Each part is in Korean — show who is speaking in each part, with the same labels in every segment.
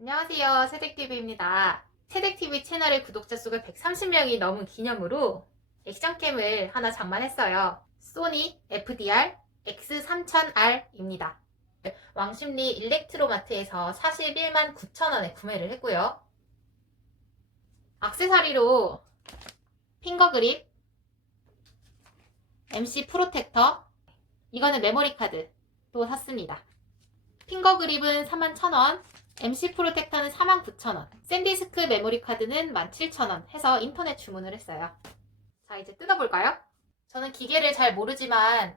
Speaker 1: 안녕하세요. 세댁TV입니다. 세댁TV 채널의 구독자 수가 130명이 넘은 기념으로 액션캠을 하나 장만했어요. 소니 FDR X3000R입니다. 왕십리 일렉트로마트에서 41만 9천원에 구매를 했고요. 악세사리로 핑거 그립, MC 프로텍터, 이거는 메모리 카드 또 샀습니다. 핑거 그립은 41,000원, MC 프로텍터는 49,000원, 샌디스크 메모리 카드는 17,000원 해서 인터넷 주문을 했어요. 자, 이제 뜯어볼까요? 저는 기계를 잘 모르지만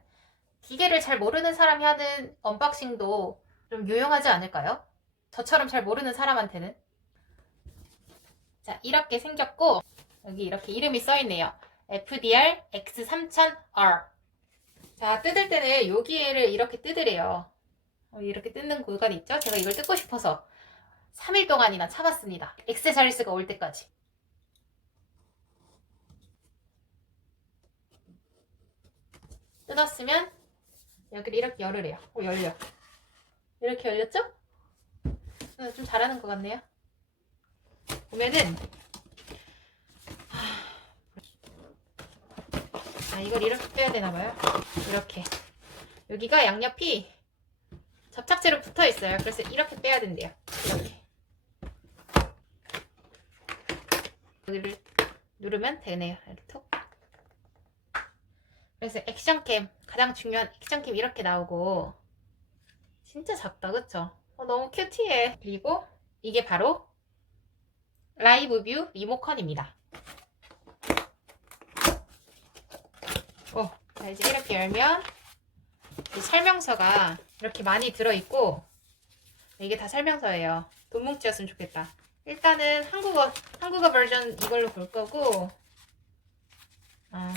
Speaker 1: 기계를 잘 모르는 사람이 하는 언박싱도 좀 유용하지 않을까요? 저처럼 잘 모르는 사람한테는. 자, 이렇게 생겼고 여기 이렇게 이름이 써 있네요. FDR X3000R. 자, 뜯을 때는 여기를 이렇게 뜯으래요. 어, 이렇게 뜯는 공간이 있죠? 제가 이걸 뜯고 싶어서 3일 동안이나 참았습니다. 액세서리스가 올 때까지. 뜯었으면 여기를 이렇게 열으래요. 오, 열려. 이렇게 열렸죠? 어, 좀 잘하는 것 같네요. 보면은 아 이걸 이렇게 빼야 되나봐요. 이렇게 여기가 양옆이 접착제로 붙어 있어요. 그래서 이렇게 빼야 된대요. 이렇게. 여기를 누르면 되네요. 톡. 그래서 액션캠 가장 중요한 액션캠 이렇게 나오고 진짜 작다 그쵸? 어, 너무 큐티해. 그리고 이게 바로 라이브 뷰 리모컨입니다. 어, 자 이제 이렇게 열면 이 설명서가 이렇게 많이 들어있고 이게 다 설명서예요. 돈뭉치였으면 좋겠다. 일단은 한국어 한국어 버전 이걸로 볼 거고 아,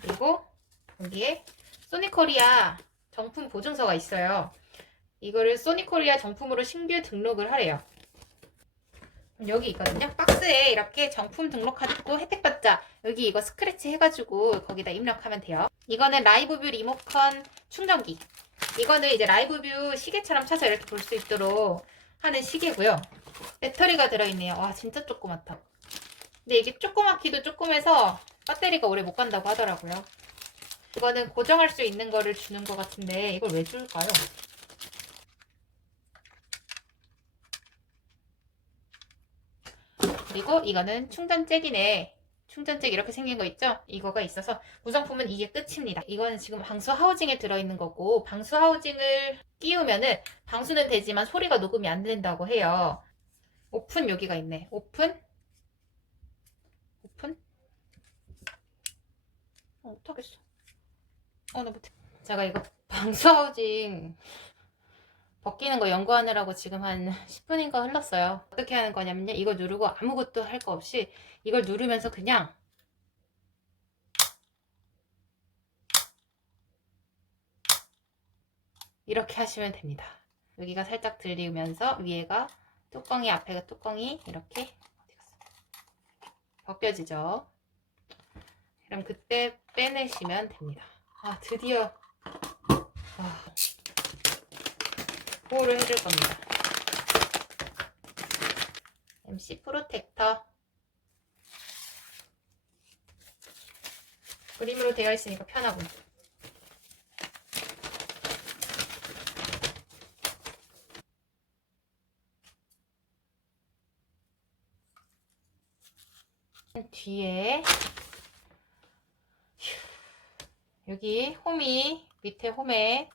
Speaker 1: 그리고 여기에 소니코리아 정품 보증서가 있어요. 이거를 소니코리아 정품으로 신규 등록을 하래요. 여기 있거든요. 박스에 이렇게 정품 등록하고 혜택 받자. 여기 이거 스크래치 해가지고 거기다 입력하면 돼요. 이거는 라이브뷰 리모컨 충전기. 이거는 이제 라이브뷰 시계처럼 차서 이렇게 볼 수 있도록 하는 시계고요. 배터리가 들어있네요. 와 진짜 조그맣다. 근데 이게 조그맣기도 조그매서 배터리가 오래 못 간다고 하더라고요. 이거는 고정할 수 있는 거를 주는 것 같은데 이걸 왜 줄까요? 그리고 이거는 충전잭이네. 충전잭 이렇게 생긴 거 있죠? 이거가 있어서 구성품은 이게 끝입니다. 이거는 지금 방수 하우징에 들어있는 거고 방수 하우징을 끼우면은 방수는 되지만 소리가 녹음이 안 된다고 해요. 오픈 여기가 있네. 오픈 오픈 어, 못하겠어. 어, 나 못해. 제가 이거 하우징 벗기는 거 연구하느라고 지금 한 10분인가 흘렀어요. 어떻게 하는 거냐면요. 이거 누르고 아무것도 할 거 없이 이걸 누르면서 그냥 이렇게 하시면 됩니다. 여기가 살짝 들리면서 위에가 뚜껑이 앞에가 뚜껑이 이렇게? 벗겨지죠. 그럼 그때 빼내시면 됩니다. 아 드디어 아, 보호를 해줄 겁니다. MC 프로텍터 그림으로 되어 있으니까 편하고 뒤에. 휴, 여기 홈이 밑에 홈에